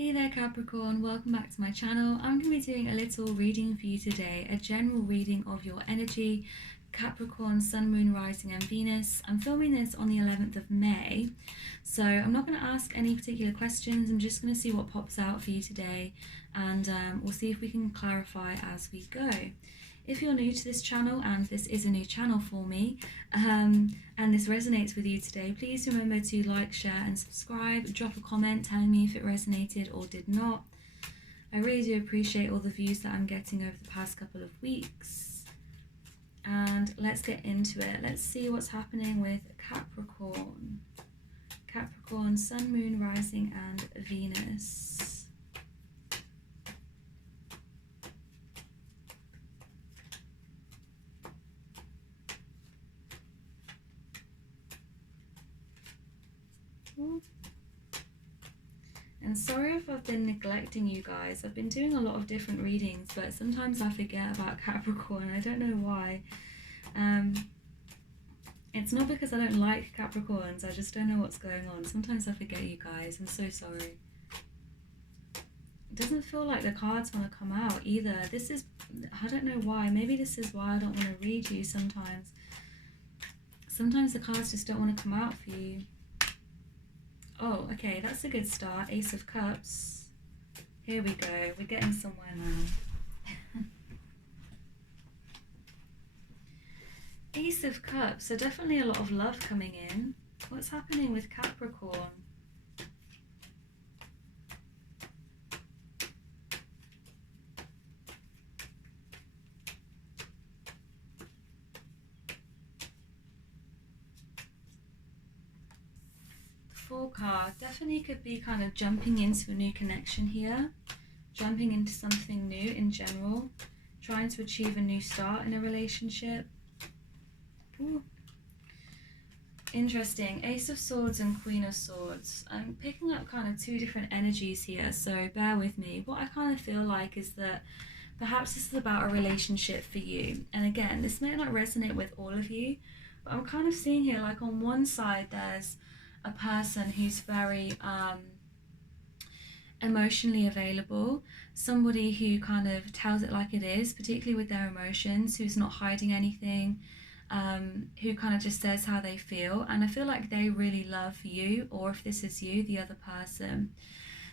Hey there Capricorn, welcome back to my channel. I'm going to be doing a little reading for you today, a general reading of your energy, Capricorn, Sun, Moon, Rising and Venus. I'm filming this on the 11th of May, so I'm not going to ask any particular questions. I'm just going to see what pops out for you today, and we'll see if we can clarify as we go. If you're new to this channel, and this is a new channel for me, and this resonates with you today, please remember to like, share and subscribe. Drop a comment telling me if it resonated or did not. I really do appreciate all the views that I'm getting over the past couple of weeks. And let's get into it. Let's see what's happening with Capricorn. Capricorn, Sun, Moon, Rising and Venus. And sorry if I've been neglecting you guys. I've been doing a lot of different readings, but sometimes I forget about Capricorn. I don't know why. It's not because I don't like Capricorns, I just don't know what's going on. Sometimes I forget you guys. I'm so sorry. It doesn't feel like the cards want to come out either. This is, I don't know why. Maybe this is why I don't want to read you sometimes. Sometimes the cards just don't want to come out for you. Oh, okay, that's a good start. Ace of Cups. Here we go. We're getting somewhere now. Ace of Cups. So definitely a lot of love coming in. What's happening with Capricorn? Four card definitely could be kind of jumping into a new connection here, jumping into something new in general, trying to achieve a new start in a relationship. Ooh. Interesting. Ace of Swords and Queen of Swords. I'm picking up kind of two different energies here, so bear with me. What I kind of feel like is that perhaps this is about a relationship for you, and again, this may not resonate with all of you, but I'm kind of seeing here, like on one side there's a person who's very emotionally available, somebody who kind of tells it like it is, particularly with their emotions, who's not hiding anything, who kind of just says how they feel. And I feel like they really love you, or if this is you, the other person.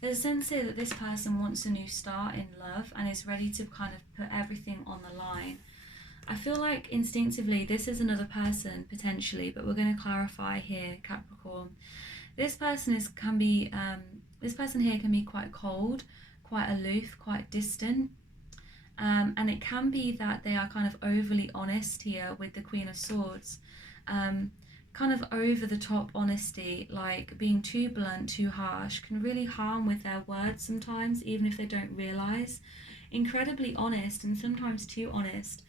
There's a sense here that this person wants a new start in love and is ready to kind of put everything on the line. I feel like instinctively this is another person potentially, but we're going to clarify here, Capricorn. This person can be quite cold, quite aloof, quite distant, and it can be that they are kind of overly honest here with the Queen of Swords, kind of over the top honesty, like being too blunt, too harsh, can really harm with their words sometimes, even if they don't realize. Incredibly honest and sometimes too honest.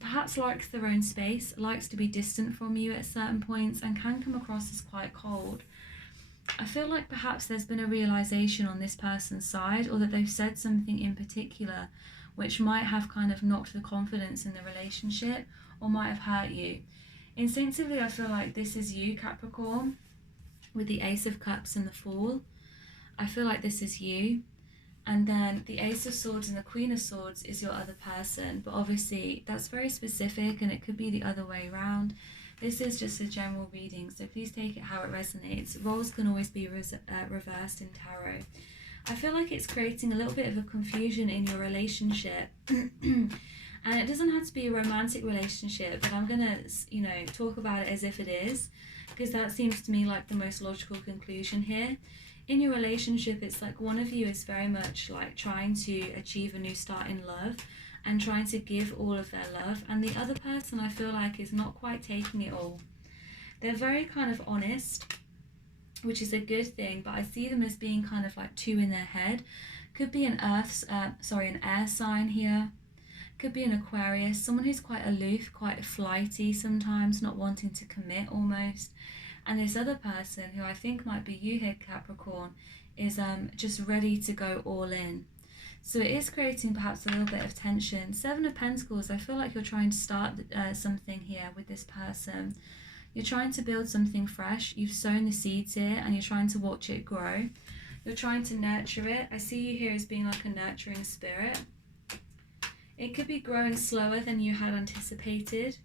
Perhaps likes their own space, likes to be distant from you at certain points, and can come across as quite cold. I feel like perhaps there's been a realization on this person's side, or that they've said something in particular which might have kind of knocked the confidence in the relationship, or might have hurt you. Instinctively I feel like this is you, Capricorn, with the Ace of Cups and the Fool. I feel like this is you. And then the Ace of Swords and the Queen of Swords is your other person. But obviously that's very specific, and it could be the other way around. This is just a general reading, so please take it how it resonates. Roles can always be reversed in tarot. I feel like it's creating a little bit of a confusion in your relationship. And it doesn't have to be a romantic relationship, but I'm going to, talk about it as if it is, because that seems to me like the most logical conclusion here. In your relationship, it's like one of you is very much like trying to achieve a new start in love and trying to give all of their love, and the other person I feel like is not quite taking it all. They're very kind of honest, which is a good thing, but I see them as being kind of like two in their head. Could be an air sign here. Could be an Aquarius, someone who's quite aloof, quite flighty sometimes, not wanting to commit almost. And this other person, who I think might be you here, Capricorn, is just ready to go all in. So it is creating perhaps a little bit of tension. Seven of Pentacles, I feel like you're trying to start something here with this person. You're trying to build something fresh. You've sown the seeds here and you're trying to watch it grow. You're trying to nurture it. I see you here as being like a nurturing spirit. It could be growing slower than you had anticipated.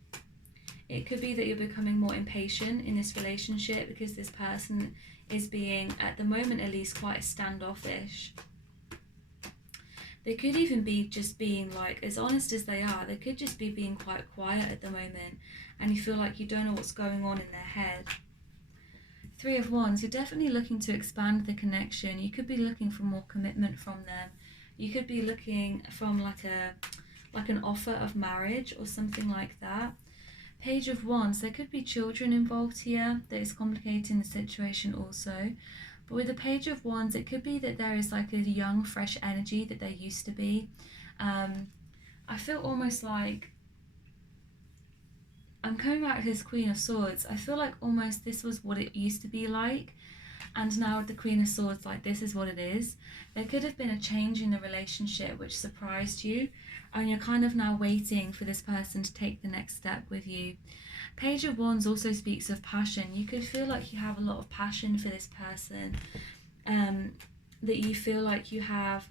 It could be that you're becoming more impatient in this relationship because this person is being, at the moment at least, quite standoffish. They could even be just being like, as honest as they are, they could just be being quite quiet at the moment, and you feel like you don't know what's going on in their head. Three of Wands, you're definitely looking to expand the connection. You could be looking for more commitment from them. You could be looking from like an offer of marriage or something like that. Page of Wands, there could be children involved here that is complicating the situation also. But with the Page of Wands, it could be that there is like a young, fresh energy that there used to be. I feel almost like, I'm coming back to this Queen of Swords. I feel like almost this was what it used to be like, and now with the Queen of Swords, like this is what it is. There could have been a change in the relationship which surprised you, and you're kind of now waiting for this person to take the next step with you. Page of Wands also speaks of passion. You could feel like you have a lot of passion for this person, that you feel like you have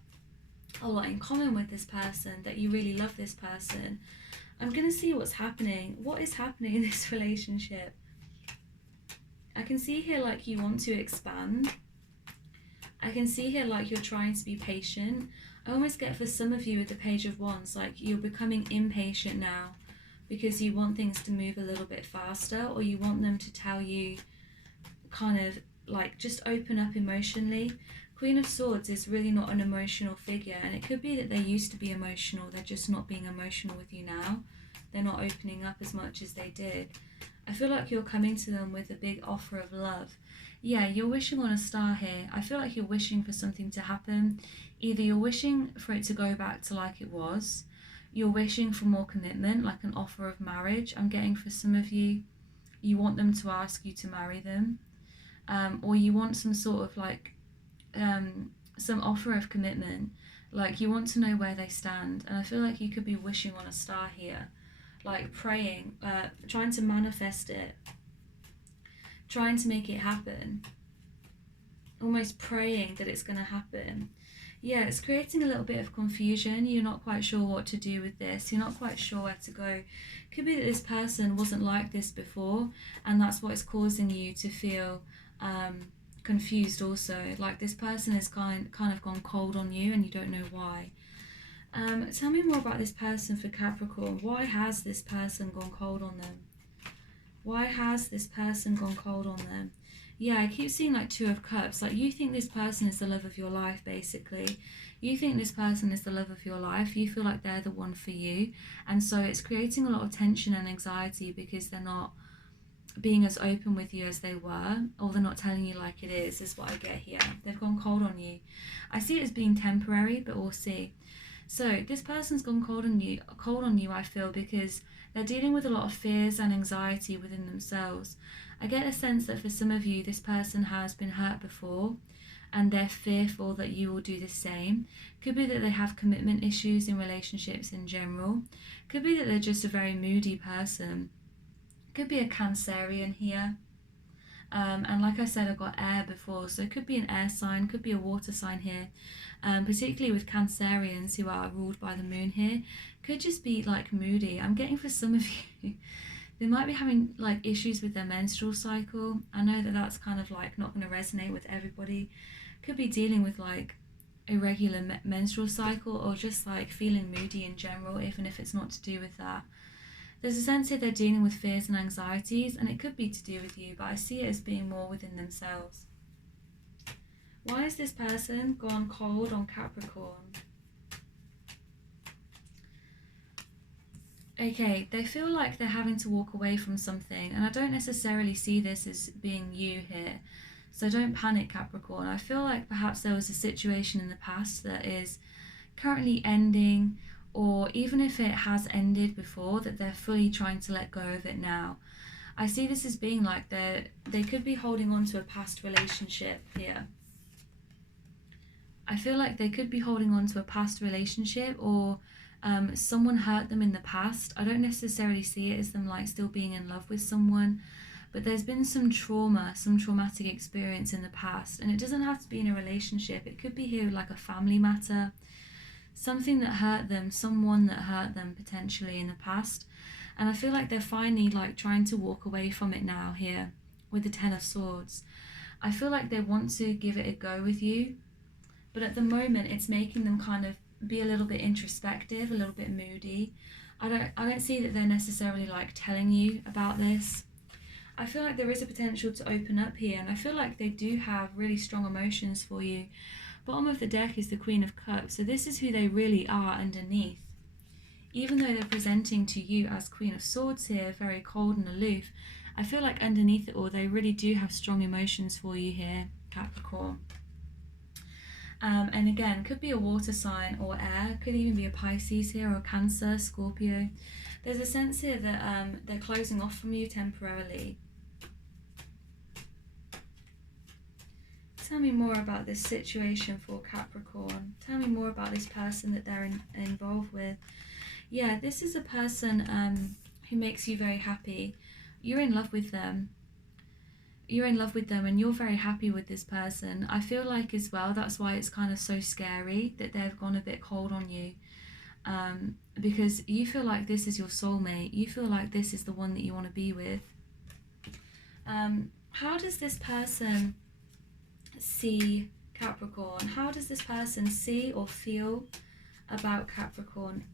a lot in common with this person, that you really love this person. I'm going to see what's happening. What is happening in this relationship? I can see here like you want to expand. I can see here like you're trying to be patient. I almost get for some of you with the Page of Wands, like you're becoming impatient now because you want things to move a little bit faster, or you want them to tell you kind of like just open up emotionally. Queen of Swords is really not an emotional figure, and it could be that they used to be emotional, they're just not being emotional with you now. They're not opening up as much as they did. I feel like you're coming to them with a big offer of love. Yeah, you're wishing on a star here. I feel like you're wishing for something to happen. Either you're wishing for it to go back to like it was, you're wishing for more commitment, like an offer of marriage. I'm getting for some of you, you want them to ask you to marry them, or you want some sort of like some offer of commitment, like you want to know where they stand. And I feel like you could be wishing on a star here, like praying, trying to manifest it, trying to make it happen, almost praying that it's going to happen. Yeah, it's creating a little bit of confusion. You're not quite sure what to do with this. You're not quite sure where to go. Could be that this person wasn't like this before, and that's what is causing you to feel confused also. Like this person has kind of gone cold on you and you don't know why. Tell me more about this person for Capricorn. Why has this person gone cold on them? Why has this person gone cold on them? Yeah, I keep seeing like Two of Cups. Like you think this person is the love of your life, basically. You think this person is the love of your life. You feel like they're the one for you. And so it's creating a lot of tension and anxiety because they're not being as open with you as they were, or they're not telling you like it is what I get here. They've gone cold on you. I see it as being temporary, but we'll see. So this person's gone cold on you, I feel, because they're dealing with a lot of fears and anxiety within themselves. I get a sense that for some of you, this person has been hurt before and they're fearful that you will do the same. Could be that they have commitment issues in relationships in general. Could be that they're just a very moody person. Could be a Cancerian here. And like I said, I've got air before, so it could be an air sign, could be a water sign here. Particularly with Cancerians who are ruled by the moon here, could just be like moody. I'm getting for some of you, they might be having like issues with their menstrual cycle. I know that that's kind of like not going to resonate with everybody. Could be dealing with like irregular menstrual cycle, or just like feeling moody in general, even if it's not to do with that. There's a sense here they're dealing with fears and anxieties, and it could be to do with you, but I see it as being more within themselves. Why has this person gone cold on Capricorn? Okay, they feel like they're having to walk away from something, and I don't necessarily see this as being you here. So don't panic, Capricorn. I feel like perhaps there was a situation in the past that is currently ending, or even if it has ended before, that they're fully trying to let go of it now. I see this as being like they could be holding on to a past relationship here. I feel like they could be holding on to a past relationship, or someone hurt them in the past. I don't necessarily see it as them like still being in love with someone, but there's been some trauma, some traumatic experience in the past, and it doesn't have to be in a relationship. It could be here like a family matter, something that hurt them, someone that hurt them potentially in the past. And I feel like they're finally like trying to walk away from it now here with the Ten of Swords. I feel like they want to give it a go with you, but at the moment it's making them kind of be a little bit introspective, a little bit moody. I don't see that they're necessarily like telling you about this. I feel like there is a potential to open up here, and I feel like they do have really strong emotions for you. Bottom of the deck is the Queen of Cups, so this is who they really are underneath. Even though they're presenting to you as Queen of Swords here, very cold and aloof, I feel like underneath it all, they really do have strong emotions for you here, Capricorn. And again, could be a water sign or air, could even be a Pisces here, or Cancer, Scorpio. There's a sense here that they're closing off from you temporarily. Tell me more about this situation for Capricorn. Tell me more about this person that they're involved with. Yeah, this is a person who makes you very happy. You're in love with them. You're in love with them and you're very happy with this person. I feel like as well, that's why it's kind of so scary that they've gone a bit cold on you. Because you feel like this is your soulmate. You feel like this is the one that you want to be with. How does this person see Capricorn? How does this person see or feel about Capricorn?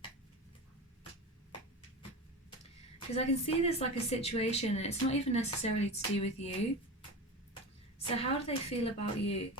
Because I can see this like a situation and it's not even necessarily to do with you. So how do they feel about you?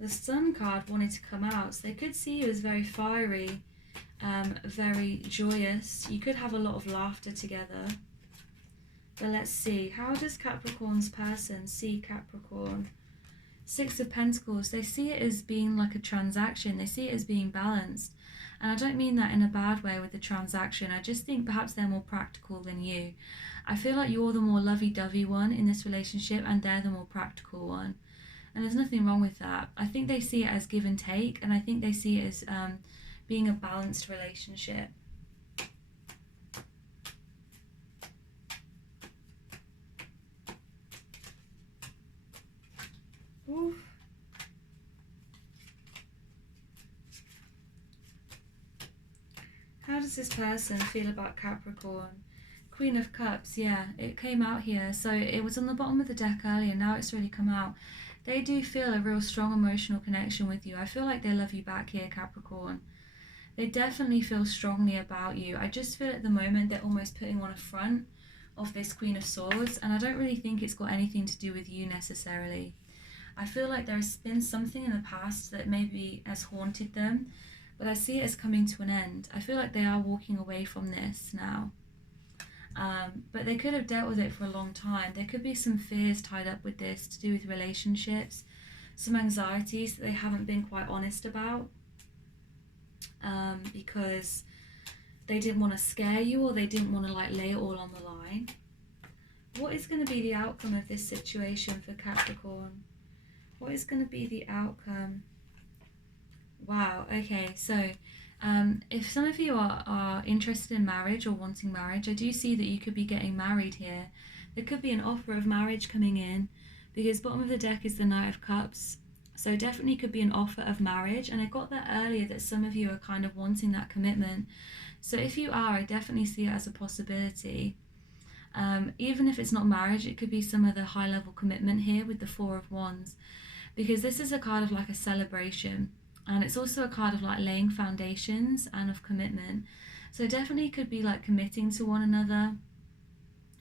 The Sun card wanted to come out, so they could see you as very fiery, very joyous. You could have a lot of laughter together. But let's see, how does Capricorn's person see Capricorn? Six of Pentacles, they see it as being like a transaction. They see it as being balanced. And I don't mean that in a bad way with the transaction. I just think perhaps they're more practical than you. I feel like you're the more lovey-dovey one in this relationship and they're the more practical one. And there's nothing wrong with that. I think they see it as give and take, and I think they see it as being a balanced relationship. Oof. How does this person feel about Capricorn? Queen of Cups, yeah, it came out here. So it was on the bottom of the deck earlier, now it's really come out. They do feel a real strong emotional connection with you. I feel like they love you back here, Capricorn. They definitely feel strongly about you. I just feel at the moment they're almost putting on a front of this Queen of Swords, and I don't really think it's got anything to do with you necessarily. I feel like there's been something in the past that maybe has haunted them, but I see it as coming to an end. I feel like they are walking away from this now. But they could have dealt with it for a long time. There could be some fears tied up with this to do with relationships, some anxieties that they haven't been quite honest about, because they didn't want to scare you, or they didn't want to like lay it all on the line. What is going to be the outcome of this situation for Capricorn? What is going to be the outcome? Wow, okay, so if some of you are interested in marriage or wanting marriage, I do see that you could be getting married here. There could be an offer of marriage coming in, because bottom of the deck is the Knight of Cups. So definitely could be an offer of marriage. And I got that earlier that some of you are kind of wanting that commitment. So if you are, I definitely see it as a possibility. Even if it's not marriage, it could be some other high level commitment here with the Four of Wands. Because this is a card of like a celebration. And it's also a card of like laying foundations and of commitment. So definitely could be like committing to one another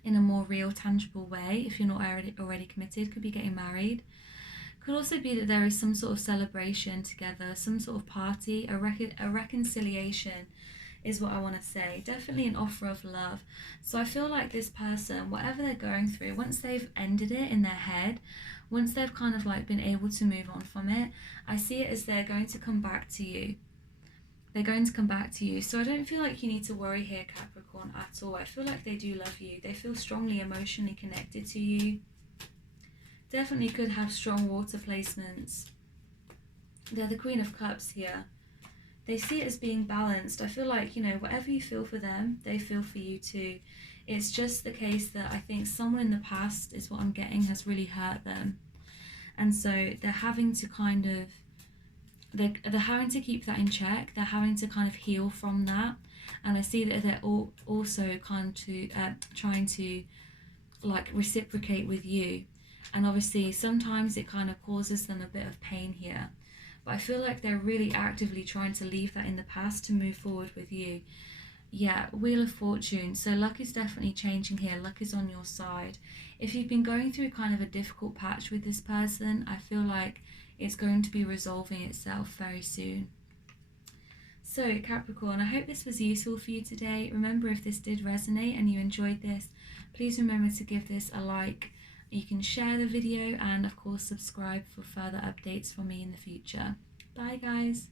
in a more real, tangible way. If you're not already committed, could be getting married. Could also be that there is some sort of celebration together, some sort of party, a reconciliation is what I want to say. Definitely an offer of love. So I feel like this person, whatever they're going through, once they've ended it in their head, once they've kind of like been able to move on from it, I see it as they're going to come back to you. They're going to come back to you. So I don't feel like you need to worry here, Capricorn, at all. I feel like they do love you. They feel strongly emotionally connected to you. Definitely could have strong water placements. They're the Queen of Cups here. They see it as being balanced. I feel like, you know, whatever you feel for them, they feel for you too. It's just the case that I think someone in the past, is what I'm getting, has really hurt them. And so they're having to kind of, they're having to keep that in check. They're having to kind of heal from that. And I see that they're also kind of trying to like reciprocate with you. And obviously sometimes it kind of causes them a bit of pain here. But I feel like they're really actively trying to leave that in the past to move forward with you. Yeah, Wheel of Fortune. So luck is definitely changing here. Luck is on your side. If you've been going through kind of a difficult patch with this person, I feel like it's going to be resolving itself very soon. So Capricorn, I hope this was useful for you today. Remember, if this did resonate and you enjoyed this, please remember to give this a like. You can share the video and of course subscribe for further updates from me in the future. Bye guys.